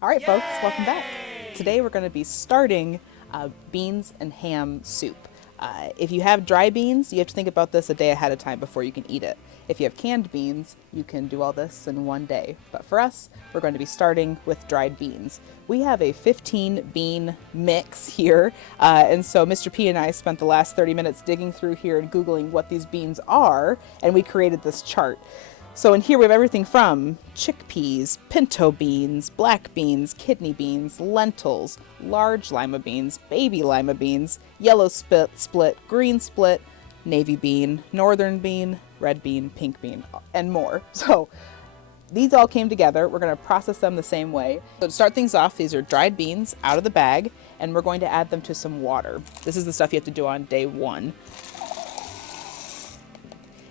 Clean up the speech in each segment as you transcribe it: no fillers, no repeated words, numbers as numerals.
All right, folks, welcome back. Today we're going to be starting beans and ham soup. If you have dry beans, you have to think about this a day ahead of time before you can eat it. If you have canned beans, you can do all this in one day. But for us, we're going to be starting with dried beans. We have a 15 bean mix here, and so Mr. P and I spent the last 30 minutes digging through here and Googling what these beans are, and we created this chart. So in here we have everything from chickpeas, pinto beans, black beans, kidney beans, lentils, large lima beans, baby lima beans, yellow split, green split, navy bean, northern bean, red bean, pink bean, and more. So these all came together. We're going to process them the same way. So to start things off, these are dried beans out of the bag, and we're going to add them to some water. This is the stuff you have to do on day one.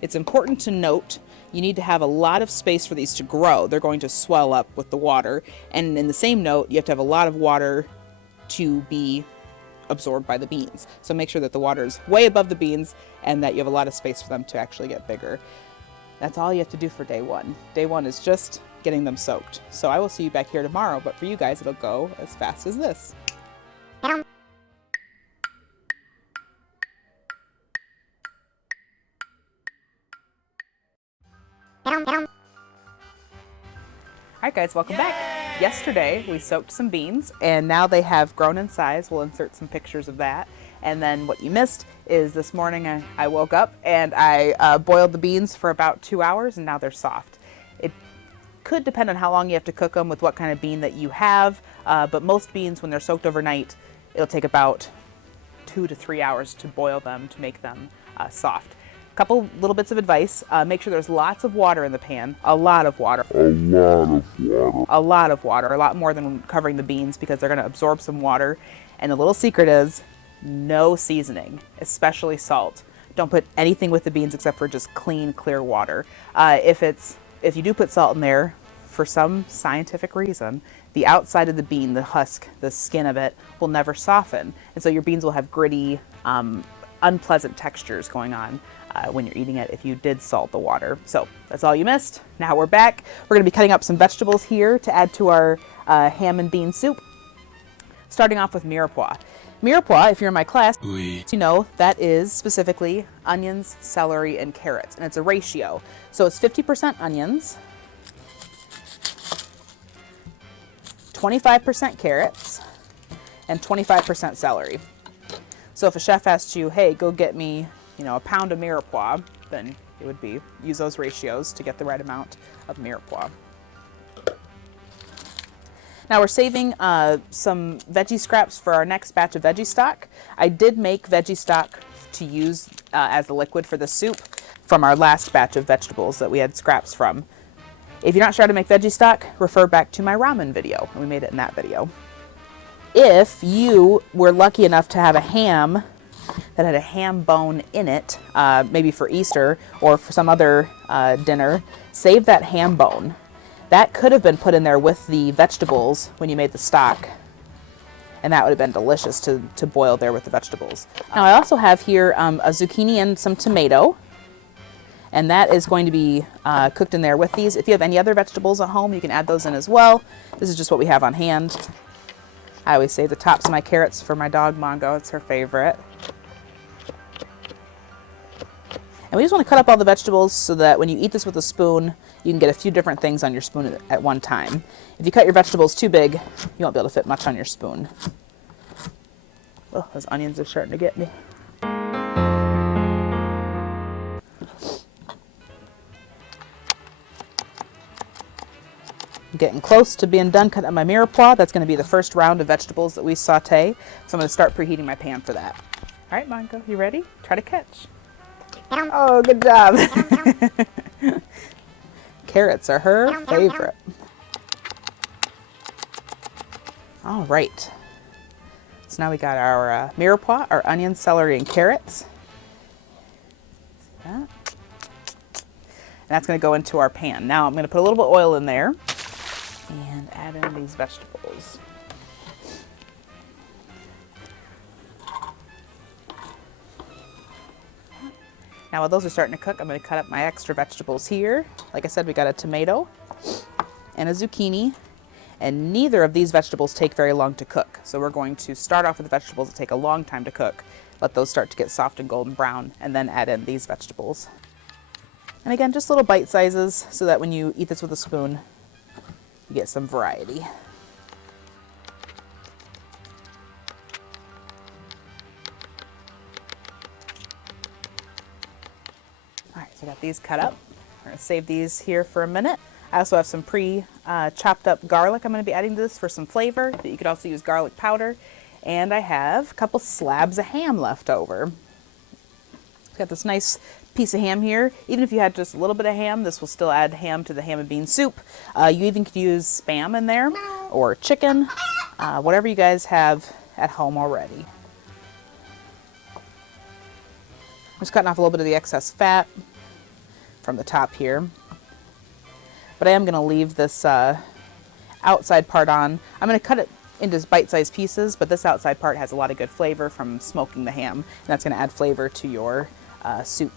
It's important to note you need to have a lot of space for these to grow. They're going to swell up with the water. And in the same note, you have to have a lot of water to be absorbed by the beans. So make sure that the water is way above the beans and that you have a lot of space for them to actually get bigger. That's all you have to do for day one. Day one is just getting them soaked. So I will see you back here tomorrow, but for you guys, it'll go as fast as this. Alright guys, welcome back. Yesterday we soaked some beans and now they have grown in size. We'll insert some pictures of that. And then what you missed is this morning I woke up and I boiled the beans for about 2 hours and now they're soft. It could depend on how long you have to cook them with what kind of bean that you have, but most beans when they're soaked overnight, it'll take about 2 to 3 hours to boil them to make them soft. Couple little bits of advice. Make sure there's lots of water in the pan. A lot of water. A lot more than covering the beans because they're going to absorb some water. And the little secret is no seasoning, especially salt. Don't put anything with the beans except for just clean, clear water. If you do put salt in there, for some scientific reason, the outside of the bean, the husk, the skin of it, will never soften. And so your beans will have gritty, unpleasant textures going on when you're eating it if you did salt the water. So that's all you missed. Now we're back. We're going to be cutting up some vegetables here to add to our ham and bean soup. Starting off with mirepoix. Mirepoix, if you're in my class, you know that is specifically onions, celery, and carrots, and it's a ratio. So it's 50% onions, 25% carrots, and 25% celery. So if a chef asked you, hey, go get me, a pound of mirepoix, then it would be use those ratios to get the right amount of mirepoix. Now we're saving some veggie scraps for our next batch of veggie stock. I did make veggie stock to use as a liquid for the soup from our last batch of vegetables that we had scraps from. If you're not sure how to make veggie stock, refer back to my ramen video, and we made it in that video. If you were lucky enough to have a ham that had a ham bone in it, maybe for Easter or for some other dinner, save that ham bone. That could have been put in there with the vegetables when you made the stock, and that would have been delicious to boil there with the vegetables. Now I also have here a zucchini and some tomato, and that is going to be cooked in there with these. If you have any other vegetables at home, you can add those in as well. This is just what we have on hand. I always save the tops of my carrots for my dog Mongo. It's her favorite. And we just want to cut up all the vegetables so that when you eat this with a spoon, you can get a few different things on your spoon at one time. If you cut your vegetables too big, you won't be able to fit much on your spoon. Oh, those onions are starting to get me. I'm getting close to being done cutting up my mirepoix. That's going to be the first round of vegetables that we saute. So I'm going to start preheating my pan for that. All right, Mongo, you ready? Try to catch. Oh, good job. Carrots are her favorite. All right. So now we got our mirepoix, our onions, celery, and carrots. See that? And that's going to go into our pan. Now I'm going to put a little bit of oil in there and add in these vegetables. Now while those are starting to cook, I'm going to cut up my extra vegetables here. Like I said, we got a tomato and a zucchini. And neither of these vegetables take very long to cook. So we're going to start off with the vegetables that take a long time to cook, let those start to get soft and golden brown, and then add in these vegetables. And again, just little bite sizes so that when you eat this with a spoon, you get some variety. All right, so I got these cut up. We're gonna save these here for a minute. I also have some chopped up garlic I'm gonna be adding to this for some flavor, but you could also use garlic powder. And I have a couple slabs of ham left over. Got this nice piece of ham here. Even if you had just a little bit of ham, this will still add ham to the ham and bean soup. You even could use Spam in there or chicken, whatever you guys have at home already. I'm just cutting off a little bit of the excess fat from the top here. But I am going to leave this outside part on. I'm going to cut it into bite-sized pieces, but this outside part has a lot of good flavor from smoking the ham, and that's going to add flavor to your soup.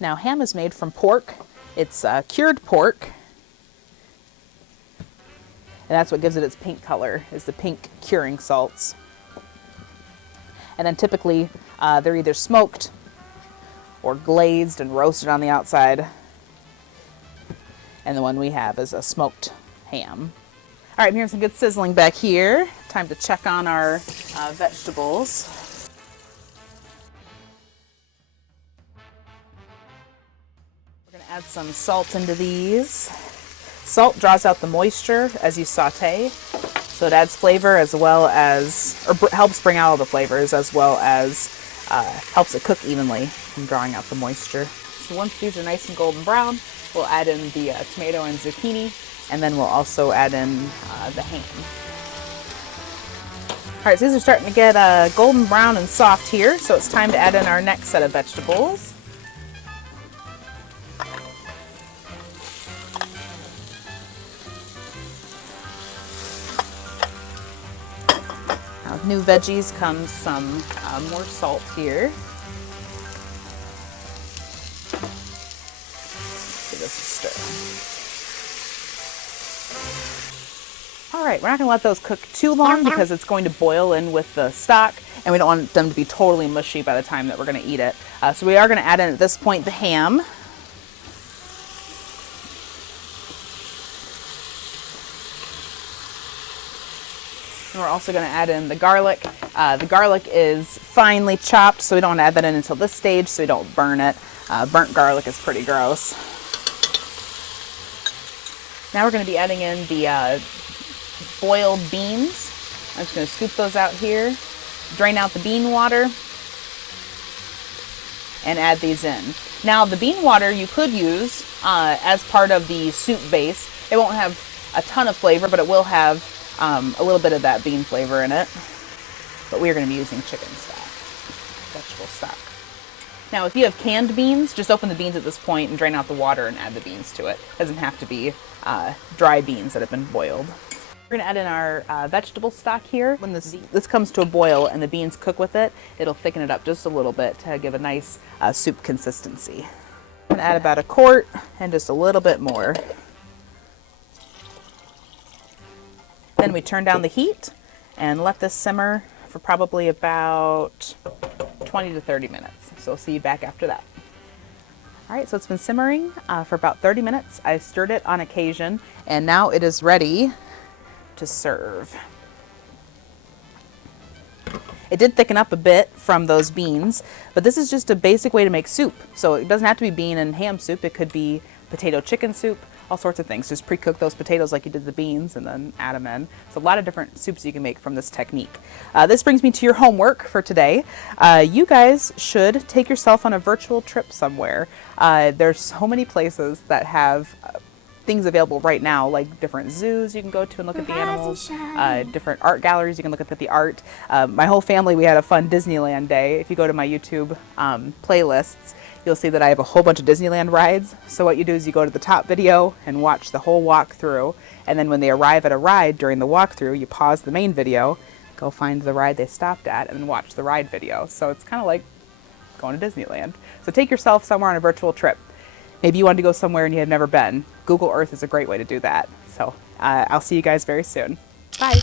Now, ham is made from pork. It's cured pork, and that's what gives it its pink color, is the pink curing salts. And then typically they're either smoked or glazed and roasted on the outside. And the one we have is a smoked ham. All right, I'm hearing some good sizzling back here. Time to check on our vegetables. We're gonna add some salt into these. Salt draws out the moisture as you saute, so it adds flavor as well as, or helps bring out all the flavors, as well as helps it cook evenly from drawing out the moisture. So once these are nice and golden brown, we'll add in the tomato and zucchini, and then we'll also add in the ham. All right, so these are starting to get golden brown and soft here, so it's time to add in our next set of vegetables. Now, with new veggies comes some more salt here. Give this a stir. All right, we're not going to let those cook too long because it's going to boil in with the stock, and we don't want them to be totally mushy by the time that we're going to eat it. So we are going to add in at this point the ham. And we're also going to add in the garlic. The garlic is finely chopped, so we don't want to add that in until this stage so we don't burn it. Burnt garlic is pretty gross. Now we're going to be adding in the boiled beans. I'm just going to scoop those out here, drain out the bean water, and add these in. Now the bean water you could use as part of the soup base. It won't have a ton of flavor, but it will have a little bit of that bean flavor in it. But we are going to be using chicken stock, vegetable stock. Now if you have canned beans, just open the beans at this point and drain out the water and add the beans to it. It doesn't have to be dry beans that have been boiled. We're going to add in our vegetable stock here. When this comes to a boil and the beans cook with it, it'll thicken it up just a little bit to give a nice soup consistency. I'm going to add about a quart and just a little bit more. Then we turn down the heat and let this simmer for probably about 20 to 30 minutes. So we'll see you back after that. All right, so it's been simmering for about 30 minutes. I stirred it on occasion, and now it is ready to serve. It did thicken up a bit from those beans, but this is just a basic way to make soup. So it doesn't have to be bean and ham soup. It could be potato chicken soup, all sorts of things. Just pre-cook those potatoes like you did the beans and then add them in. So a lot of different soups you can make from this technique. This brings me to your homework for today. You guys should take yourself on a virtual trip somewhere. There's so many places that have things available right now, like different zoos you can go to and look at the animals, different art galleries you can look at the art. My whole family, we had a fun Disneyland day. If you go to my YouTube playlists, you'll see that I have a whole bunch of Disneyland rides. So what you do is you go to the top video and watch the whole walkthrough, and then when they arrive at a ride during the walkthrough, you pause the main video, go find the ride they stopped at, and then watch the ride video. So it's kind of like going to Disneyland. So take yourself somewhere on a virtual trip. Maybe you wanted to go somewhere and you have never been. Google Earth is a great way to do that. So I'll see you guys very soon. Bye.